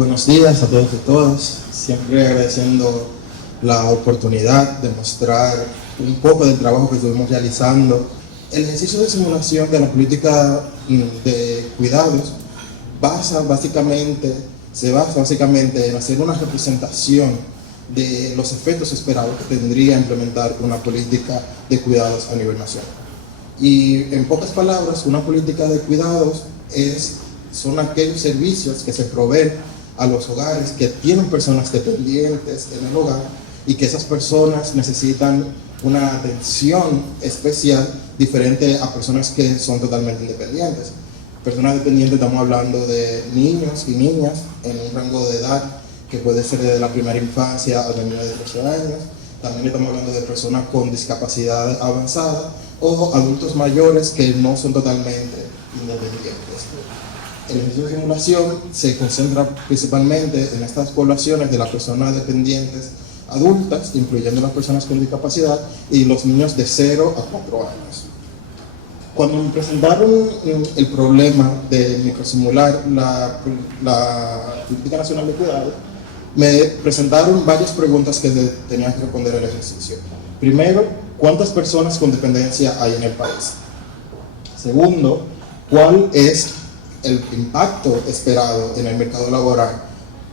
Buenos días a todos y todas. Siempre agradeciendo la oportunidad de mostrar un poco del trabajo que estuvimos realizando. El ejercicio de simulación de la política de cuidados se basa básicamente en hacer una representación de los efectos esperados que tendría implementar una política de cuidados a nivel nacional. Y en pocas palabras, una política de cuidados son aquellos servicios que se proveen a los hogares que tienen personas dependientes en el hogar y que esas personas necesitan una atención especial diferente a personas que son totalmente independientes. Personas dependientes, estamos hablando de niños y niñas en un rango de edad que puede ser desde la primera infancia hasta niños de 13 años. También estamos hablando de personas con discapacidad avanzada o adultos mayores que no son totalmente independientes. El ejercicio de simulación se concentra principalmente en estas poblaciones de las personas dependientes adultas, incluyendo las personas con discapacidad, y los niños de 0 a 4 años. Cuando me presentaron el problema de microsimular la Política Nacional de Cuidado, me presentaron varias preguntas que tenía que responder el ejercicio. Primero, ¿cuántas personas con dependencia hay en el país? Segundo, ¿cuál es el impacto esperado en el mercado laboral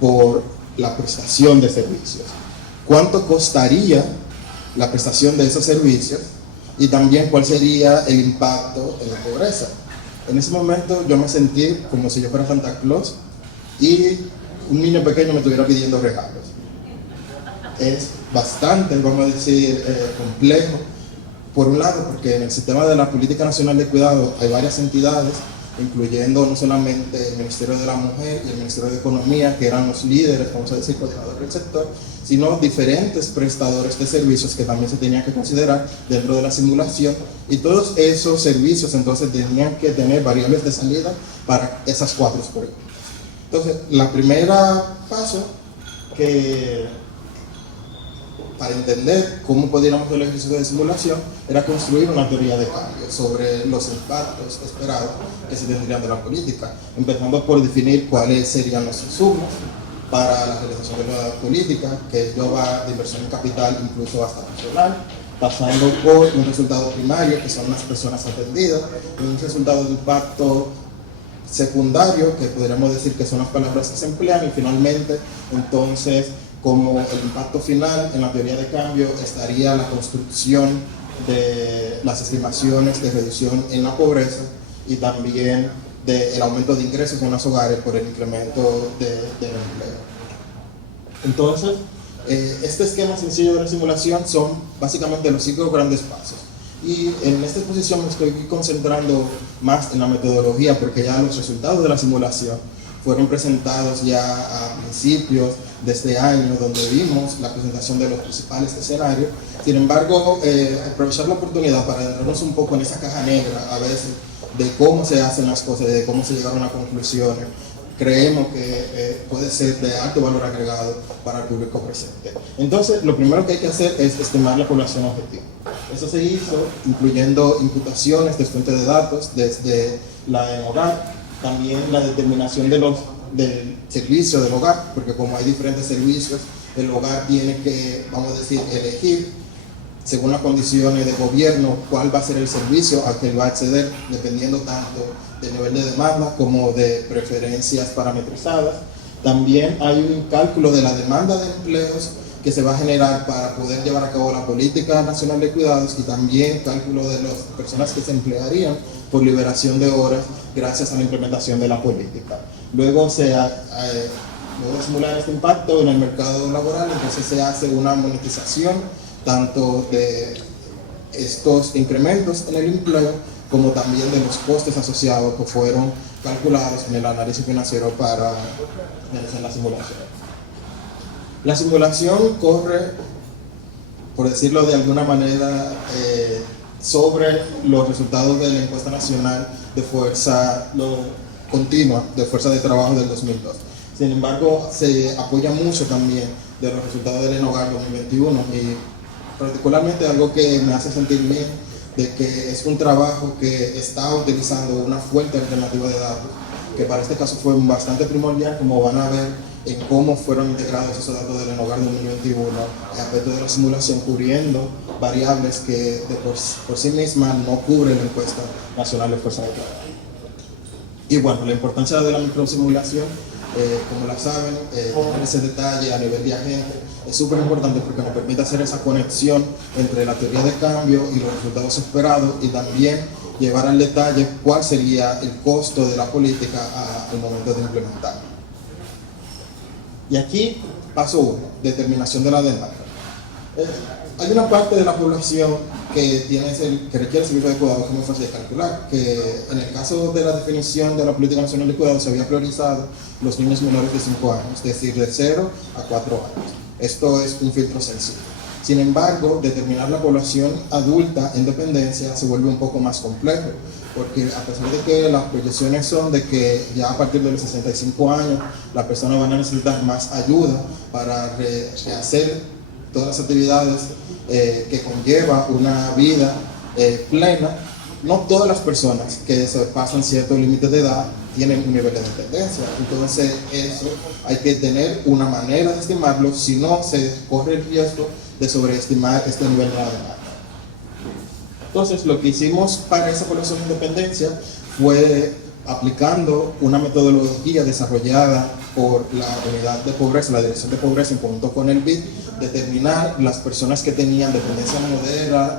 por la prestación de servicios? ¿Cuánto costaría la prestación de esos servicios? Y también cuál sería el impacto en la pobreza. En ese momento yo me sentí como si yo fuera Santa Claus y un niño pequeño me estuviera pidiendo regalos. Es bastante, vamos a decir, complejo. Por un lado, porque en el sistema de la Política Nacional de Cuidado hay varias entidades, incluyendo no solamente el Ministerio de la Mujer y el Ministerio de Economía, que eran los líderes, vamos a decir, coordinadores del sector, sino diferentes prestadores de servicios que también se tenían que considerar dentro de la simulación, y todos esos servicios entonces tenían que tener variables de salida para esas 4 preguntas. Entonces, la primera paso para entender cómo pudiéramos hacer el ejercicio de simulación era construir una teoría de cambio sobre los impactos esperados que se tendrían de la política, empezando por definir cuáles serían los insumos para la realización de la política, que esto va de inversión en capital incluso hasta nacional, pasando por un resultado primario, que son las personas atendidas, y un resultado de impacto secundario, que podríamos decir que son las palabras que se emplean, y finalmente, entonces, como el impacto final en la teoría de cambio estaría la construcción de las estimaciones de reducción en la pobreza y también del aumento de ingresos en los hogares por el incremento del empleo. Entonces, este esquema sencillo de la simulación son básicamente los 5 grandes pasos. Y en esta exposición me estoy concentrando más en la metodología, porque ya los resultados de la simulación fueron presentados ya a principios de este año, donde vimos la presentación de los principales escenarios. Sin embargo, aprovechar la oportunidad para adentrarnos un poco en esa caja negra a veces de cómo se hacen las cosas, de cómo se llegaron a conclusiones, creemos que puede ser de alto valor agregado para el público presente. Entonces, lo primero que hay que hacer es estimar la población objetivo. Eso se hizo incluyendo imputaciones de fuentes de datos desde la en hogar, también la determinación del servicio del hogar, porque como hay diferentes servicios, el hogar tiene que, vamos a decir, elegir según las condiciones de gobierno cuál va a ser el servicio al que él va a acceder, dependiendo tanto del nivel de demanda como de preferencias parametrizadas. También hay un cálculo de la demanda de empleos que se va a generar para poder llevar a cabo la Política Nacional de Cuidados, y también cálculo de las personas que se emplearían por liberación de horas gracias a la implementación de la política. Luego de simular este impacto en el mercado laboral, entonces se hace una monetización tanto de estos incrementos en el empleo como también de los costes asociados que fueron calculados en el análisis financiero para realizar la simulación. La simulación corre, por decirlo de alguna manera, sobre los resultados de la encuesta nacional de fuerza continua, de fuerza de trabajo del 2002. Sin embargo, se apoya mucho también de los resultados del ENOGAR 2021, y particularmente algo que me hace sentir bien de que es un trabajo que está utilizando una fuente alternativa de datos que para este caso fue bastante primordial, como van a ver en cómo fueron integrados esos datos del ENOGAR 2021 en aspecto de la simulación, cubriendo variables que por sí mismas no cubren la encuesta nacional de fuerza de trabajo. Y bueno, la importancia de la microsimulación, como la saben, tener ese detalle a nivel de agente es súper importante porque nos permite hacer esa conexión entre la teoría de cambio y los resultados esperados, y también llevar al detalle cuál sería el costo de la política al momento de implementar. Y aquí, paso 1, determinación de la demanda. Hay una parte de la población que requiere servicio de cuidado que es muy fácil de calcular, que en el caso de la definición de la Política Nacional de Cuidado se había priorizado los niños menores de 5 años, es decir, de 0 a 4 años. Esto es un filtro sencillo. Sin embargo, determinar la población adulta en dependencia se vuelve un poco más complejo, porque a pesar de que las proyecciones son de que ya a partir de los 65 años las personas van a necesitar más ayuda para rehacer todas las actividades que conlleva una vida plena, no todas las personas que pasan ciertos límites de edad tienen un nivel de dependencia. Entonces eso hay que tener una manera de estimarlo, si no se corre el riesgo de sobreestimar este nivel de la demanda. Entonces lo que hicimos para esa población de dependencia fue aplicando una metodología desarrollada por la unidad de pobreza, la dirección de pobreza en conjunto con el BID, determinar las personas que tenían dependencia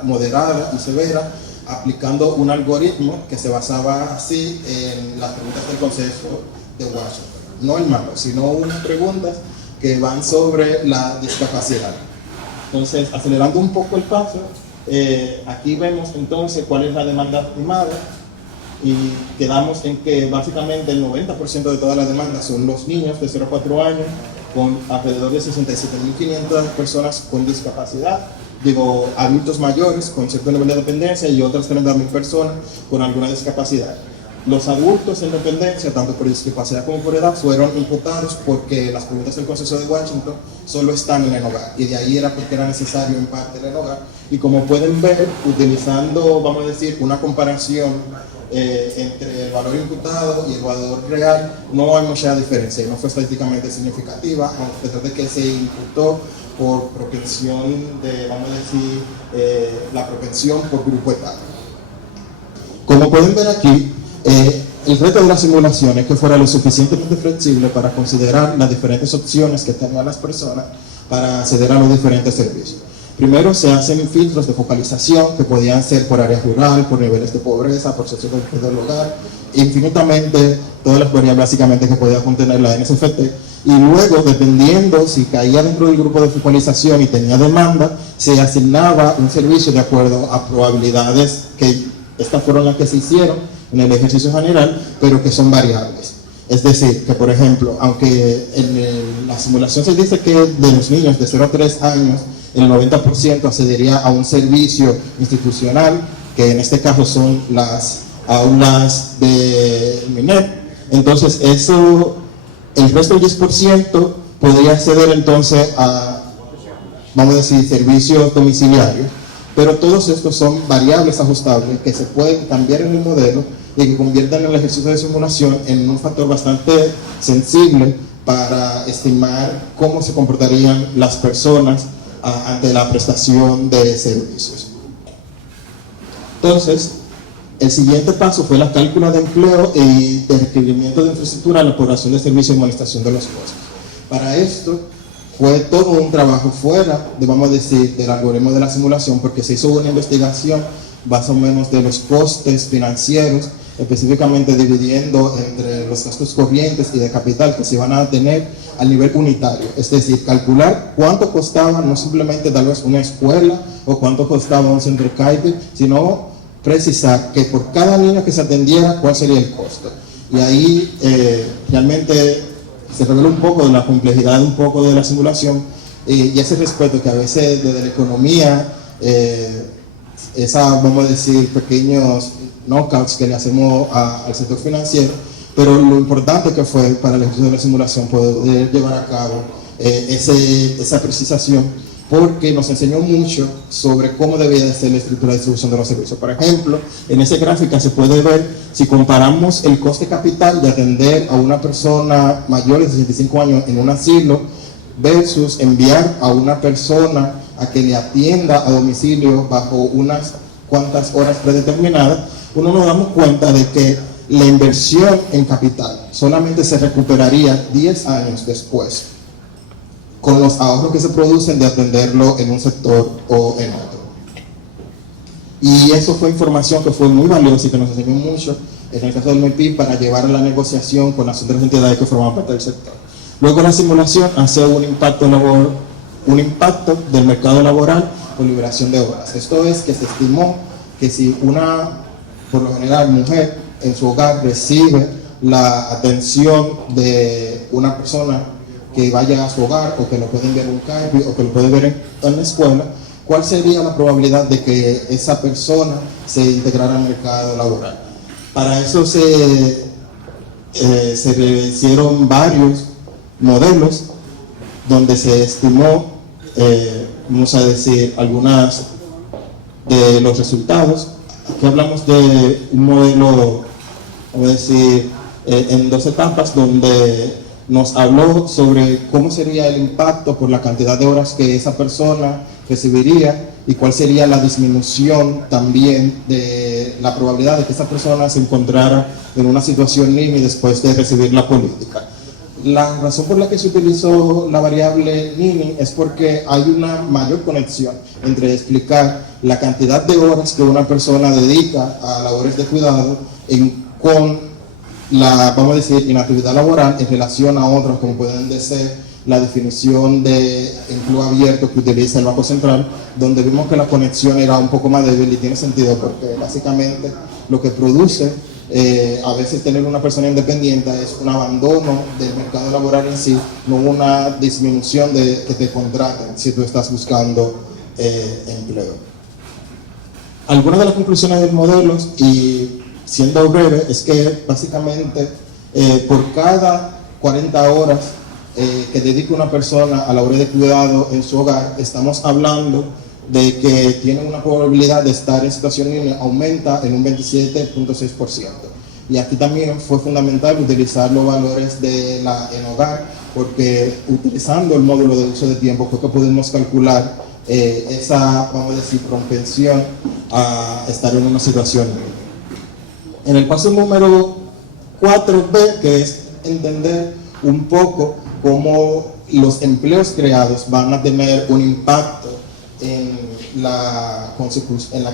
moderada y severa, aplicando un algoritmo que se basaba así en las preguntas del Consejo de Washington. No el malo, sino unas preguntas que van sobre la discapacidad. Entonces, acelerando un poco el paso, aquí vemos entonces cuál es la demanda estimada, y quedamos en que básicamente el 90% de toda la demanda son los niños de 0 a 4 años, con alrededor de 67.500 personas con discapacidad, adultos mayores con cierto nivel de dependencia y otras 30.000 personas con alguna discapacidad. Los adultos en dependencia, tanto por discapacidad como por edad, fueron imputados porque las preguntas del Consejo de Washington solo están en el ENOGAR, y de ahí era porque era necesario en parte el ENOGAR. Y como pueden ver, utilizando, vamos a decir, una comparación entre el valor imputado y el valor real, no hay mucha diferencia y no fue estadísticamente significativa, a pesar de que se imputó por propensión de, vamos a decir, la propensión por grupo etario. Como pueden ver aquí, el reto de la simulación es que fuera lo suficientemente flexible para considerar las diferentes opciones que tenían las personas para acceder a los diferentes servicios. Primero se hacen filtros de focalización que podían ser por área rural, por niveles de pobreza, por sociología del hogar, infinitamente todas las variables básicamente que podía contener la NSFT, y luego, dependiendo si caía dentro del grupo de focalización y tenía demanda, se asignaba un servicio de acuerdo a probabilidades, que estas fueron las que se hicieron en el ejercicio general, pero que son variables. Es decir, que por ejemplo, aunque en la simulación se dice que de los niños de 0 a 3 años, el 90% accedería a un servicio institucional, que en este caso son las aulas de MINEP. Entonces, el resto del 10% podría acceder entonces a, vamos a decir, servicios domiciliarios. Pero todos estos son variables ajustables que se pueden cambiar en el modelo y que conviertan el ejercicio de simulación en un factor bastante sensible para estimar cómo se comportarían las personas ante la prestación de servicios. Entonces, el siguiente paso fue la cálculo de empleo y de requerimiento de infraestructura a la población de servicio y administración de los costos. Para esto fue todo un trabajo fuera, vamos a decir, del algoritmo de la simulación, porque se hizo una investigación más o menos de los costes financieros, específicamente dividiendo entre los gastos corrientes y de capital que se iban a tener a nivel unitario, es decir, calcular cuánto costaba no simplemente tal vez una escuela o cuánto costaba un centro CAIPE, sino precisar que por cada niño que se atendiera cuál sería el costo. Y ahí realmente se revela un poco de la complejidad un poco de la simulación y ese respeto que a veces desde la economía, vamos a decir, pequeños knockouts que le hacemos al sector financiero, pero lo importante que fue para el ejercicio de la simulación poder llevar a cabo esa precisación porque nos enseñó mucho sobre cómo debía de ser la estructura de distribución de los servicios. Por ejemplo, en esa gráfica se puede ver, si comparamos el coste capital de atender a una persona mayor de 65 años en un asilo versus enviar a una persona a que le atienda a domicilio bajo unas cuantas horas predeterminadas, uno nos damos cuenta de que la inversión en capital solamente se recuperaría 10 años después, con los ahorros que se producen de atenderlo en un sector o en otro. Y eso fue información que fue muy valiosa y que nos enseñó mucho en el caso del MEPI para llevar a la negociación con las otras entidades que forman parte del sector. Luego la simulación hace un impacto del mercado laboral con liberación de horas. Esto es que se estimó que si una, por lo general, mujer en su hogar recibe la atención de una persona que vaya a su hogar o que lo puede enviar un cambio o que lo puede ver en la escuela, ¿cuál sería la probabilidad de que esa persona se integrara al mercado laboral? Para eso se hicieron varios modelos donde se estimó, vamos a decir, algunas de los resultados. Aquí hablamos de un modelo, vamos a decir, en 2 etapas, donde nos habló sobre cómo sería el impacto por la cantidad de horas que esa persona recibiría y cuál sería la disminución también de la probabilidad de que esa persona se encontrara en una situación NIMI después de recibir la política. La razón por la que se utilizó la variable NIMI es porque hay una mayor conexión entre explicar la cantidad de horas que una persona dedica a labores de cuidado con la, vamos a decir, inactividad laboral en relación a otros, como pueden ser la definición de empleo abierto que utiliza el Banco Central, donde vimos que la conexión era un poco más débil y tiene sentido porque básicamente lo que produce a veces tener una persona independiente es un abandono del mercado laboral en sí, no una disminución de que te contraten si tú estás buscando empleo. Algunas de las conclusiones del modelo, y siendo breve, es que básicamente por cada 40 horas que dedica una persona a labores de cuidado en su hogar, estamos hablando de que tiene una probabilidad de estar en situación NIMI aumenta en un 27.6%. Y aquí también fue fundamental utilizar los valores de la en hogar, porque utilizando el módulo de uso de tiempo fue que pudimos calcular esa, vamos a decir, propensión a estar en una situación NIMI. En el paso número 4B, que es entender un poco cómo los empleos creados van a tener un impacto en la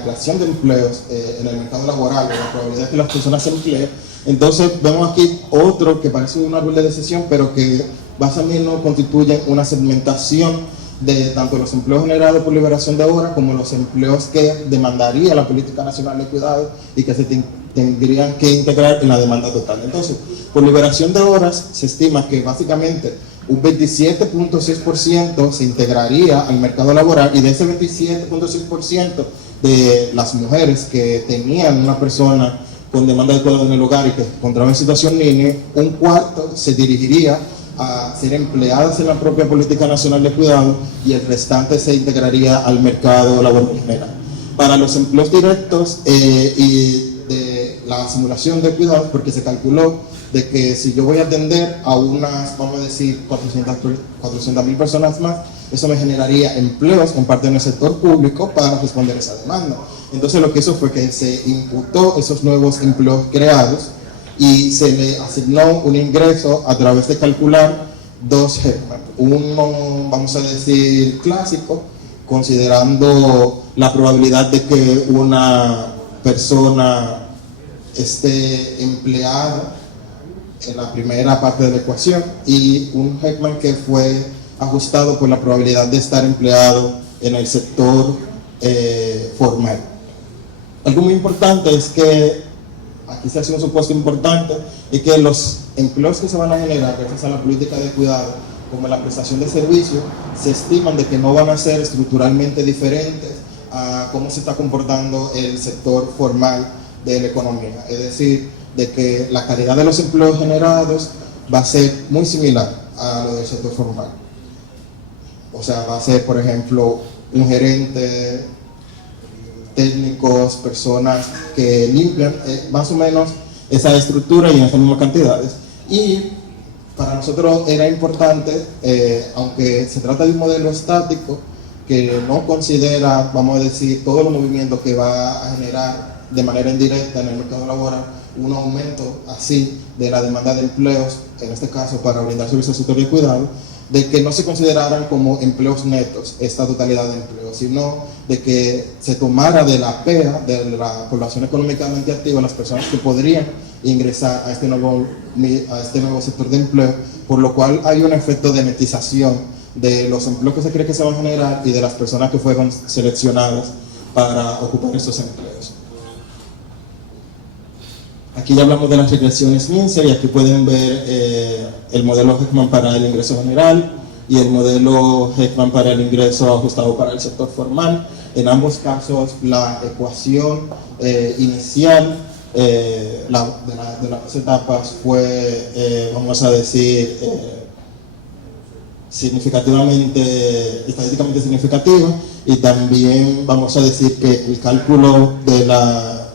creación de empleos en el mercado laboral, en la probabilidad de que las personas se empleen. Entonces vemos aquí otro que parece un árbol de decisión, pero que básicamente constituye una segmentación de tanto los empleos generados por liberación de horas como los empleos que demandaría la Política Nacional de Cuidado y que se tendrían que integrar en la demanda total. Entonces, por liberación de horas se estima que básicamente un 27.6% se integraría al mercado laboral, y de ese 27.6% de las mujeres que tenían una persona con demanda de cuidado en el hogar y que se encontraban en situación NIMI, un cuarto se dirigiría a ser empleadas en la propia Política Nacional de Cuidado y el restante se integraría al mercado laboral general. Para los empleos directos y de la simulación de cuidados, porque se calculó de que si yo voy a atender a unas, vamos a decir, 400.000 personas más, eso me generaría empleos en parte en el sector público para responder a esa demanda. Entonces lo que hizo fue que se imputó esos nuevos empleos creados y se le asignó un ingreso a través de calcular 2 Heckman. Uno, vamos a decir, clásico, considerando la probabilidad de que una persona esté empleada en la primera parte de la ecuación, y un Heckman que fue ajustado por la probabilidad de estar empleado en el sector formal. Algo muy importante es que, aquí se hace un supuesto importante, y que los empleos que se van a generar gracias a la política de cuidado, como la prestación de servicios, se estiman de que no van a ser estructuralmente diferentes a cómo se está comportando el sector formal de la economía. Es decir, de que la calidad de los empleos generados va a ser muy similar a lo del sector formal. O sea, va a ser, por ejemplo, un gerente, técnicos, personas que limpian más o menos esa estructura y en esas mismas cantidades. Y para nosotros era importante, aunque se trata de un modelo estático, que no considera, vamos a decir, todos los movimientos que va a generar de manera indirecta en el mercado laboral un aumento así de la demanda de empleos, en este caso para brindar servicios al sector de cuidado, de que no se consideraran como empleos netos esta totalidad de empleos, sino de que se tomara de la PEA, de la población económicamente activa, las personas que podrían ingresar a este nuevo sector de empleo, por lo cual hay un efecto de netización de los empleos que se cree que se van a generar y de las personas que fueron seleccionadas para ocupar estos empleos. Aquí ya hablamos de las regresiones MINSER y aquí pueden ver el modelo Heckman para el ingreso general y el modelo Heckman para el ingreso ajustado para el sector formal. En ambos casos la ecuación inicial de las dos etapas fue, vamos a decir, estadísticamente significativa, y también vamos a decir que el cálculo de la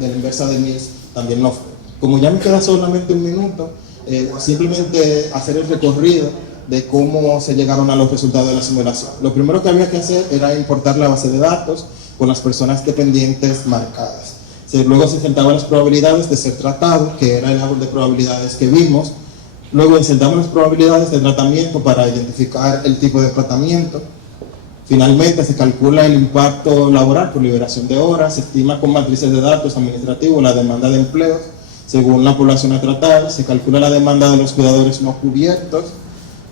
inversa de Mills también no fue. Como ya me queda solamente un minuto, simplemente hacer el recorrido de cómo se llegaron a los resultados de la simulación. Lo primero que había que hacer era importar la base de datos con las personas dependientes marcadas. Luego se enfrentaban las probabilidades de ser tratado, que era el árbol de probabilidades que vimos. Luego insertamos las probabilidades de tratamiento para identificar el tipo de tratamiento. Finalmente se calcula el impacto laboral por liberación de horas, se estima con matrices de datos administrativos la demanda de empleos según la población a tratar, se calcula la demanda de los cuidadores no cubiertos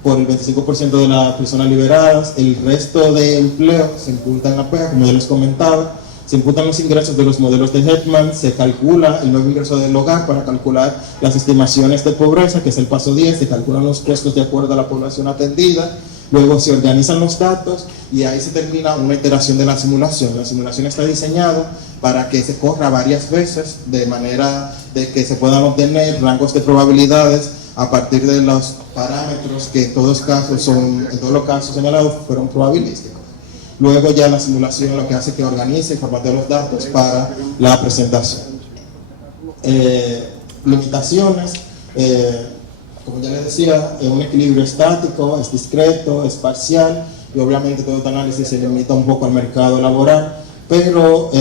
por el 25% de las personas liberadas, el resto de empleo se imputa en la PEA, como ya les comentaba, se imputan los ingresos de los modelos de Heckman, se calcula el nuevo ingreso del hogar para calcular las estimaciones de pobreza, que es el paso 10, se calculan los costos de acuerdo a la población atendida, luego se organizan los datos y ahí se termina una iteración de la simulación. La simulación está diseñada para que se corra varias veces, de manera de que se puedan obtener rangos de probabilidades a partir de los parámetros que en todos los casos señalados fueron probabilísticos. Luego ya la simulación lo que hace es que organice y formatea los datos para la presentación. Limitaciones, como ya les decía, es un equilibrio estático, es discreto, es parcial, y obviamente todo este análisis se limita un poco al mercado laboral, pero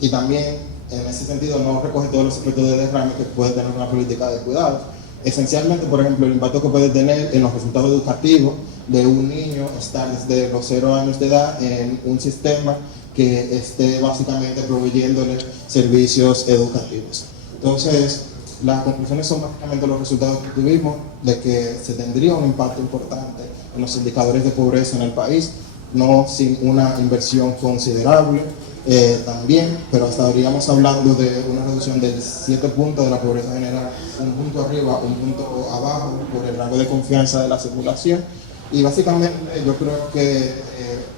y también en ese sentido no recoge todos los efectos de derrame que puede tener una política de cuidado. Esencialmente, por ejemplo, el impacto que puede tener en los resultados educativos de un niño estar desde los 0 años de edad en un sistema que esté básicamente proveyéndole servicios educativos. Entonces, las conclusiones son básicamente los resultados que tuvimos, de que se tendría un impacto importante en los indicadores de pobreza en el país, no sin una inversión considerable también, pero estaríamos hablando de una reducción del 7 puntos de la pobreza general, un punto arriba, un punto abajo, por el rango de confianza de la simulación. Y básicamente yo creo que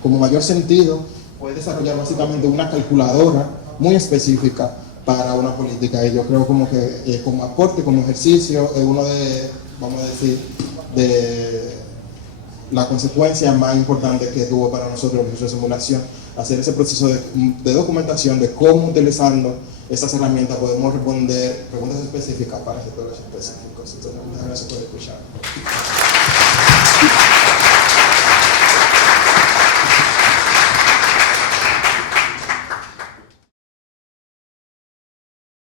como mayor sentido puede desarrollar básicamente una calculadora muy específica para una política, y yo creo como que como aporte, como ejercicio, es uno de, vamos a decir, de la consecuencia más importante que tuvo para nosotros el proceso de simulación, hacer ese proceso de documentación de cómo utilizando estas herramientas podemos responder preguntas específicas para sectores específicos. Entonces, muchas gracias por escuchar.